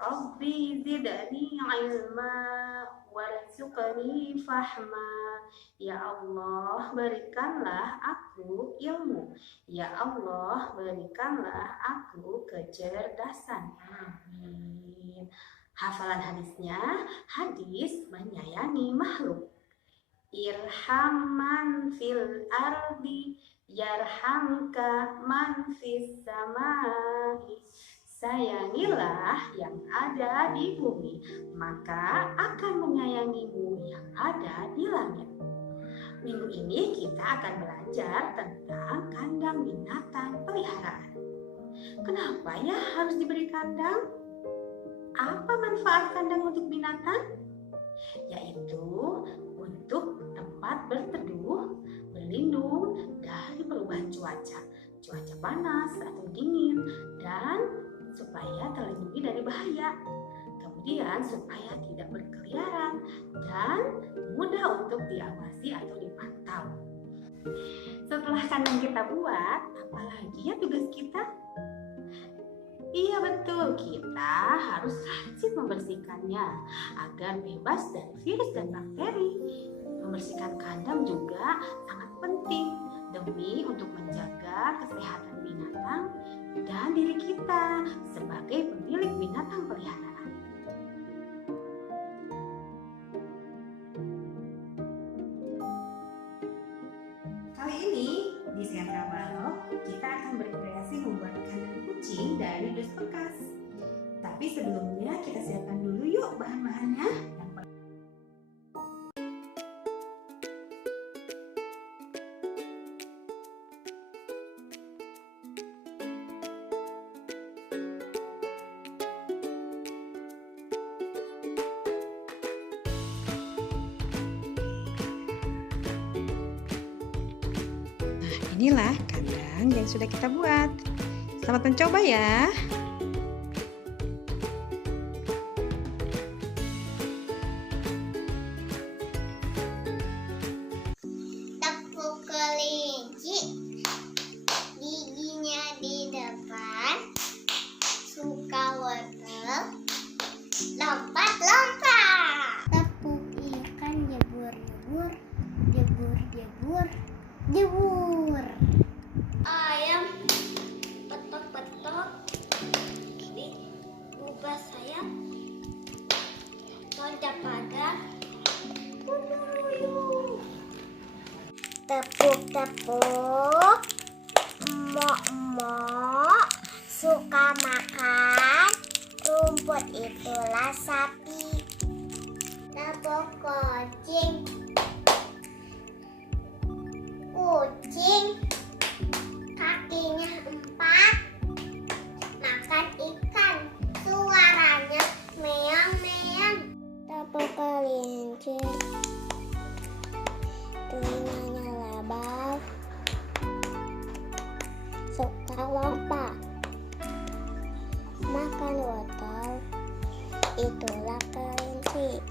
Rabbi zidni ilma warzuqni fahma. Ya Allah, berikanlah aku ilmu. Ya Allah, berikanlah aku kecerdasan. Amin. Hafalan hadisnya, hadis menyayangi makhluk. Irham man fil ardi yarhamka man fis samai. Sayangilah yang ada di bumi, maka akan menyayangimu yang ada di langit. Minggu ini kita akan belajar tentang kandang binatang peliharaan. Kenapa ya harus diberi kandang? Apa manfaat kandang untuk binatang? Yaitu untuk tempat berteduh, berlindung dari perubahan cuaca panas atau dingin, dan supaya terlindungi dari bahaya. Kemudian supaya tidak berkeliaran dan mudah untuk diawasi atau dipantau. Setelah kandang kita buat, apalagi ya tugas kita? Iya betul, kita harus rajin membersihkannya agar bebas dari virus dan bakteri. Membersihkan kandang juga sangat penting demi untuk menjaga kesehatan binatang dan diri kita sebagai pemilik binatang peliharaan. Kali ini di Sentra Balok kita akan berkreasi membuat kandang kucing dari dus bekas. Tapi sebelumnya kita siapkan dulu yuk bahan-bahannya. Inilah kandang yang sudah kita buat. Selamat mencoba ya. Tepuk kelinci, giginya di depan, suka wortel, lompat-lompat. Tepuk ikan, jebur-jebur, jebur-jebur, jebur. Ayam petok-petok di ubah sayap, loncat pagar, buyuk. Tepuk-tepuk, mok-mok, suka makan rumput, itulah sapi. Tepuk kucing, kucing kakinya 4, makan ikan, suaranya meong-meong. Tepuk kelinci, telinganya lebar, suka lompat, makan wortel, itulah kelinci.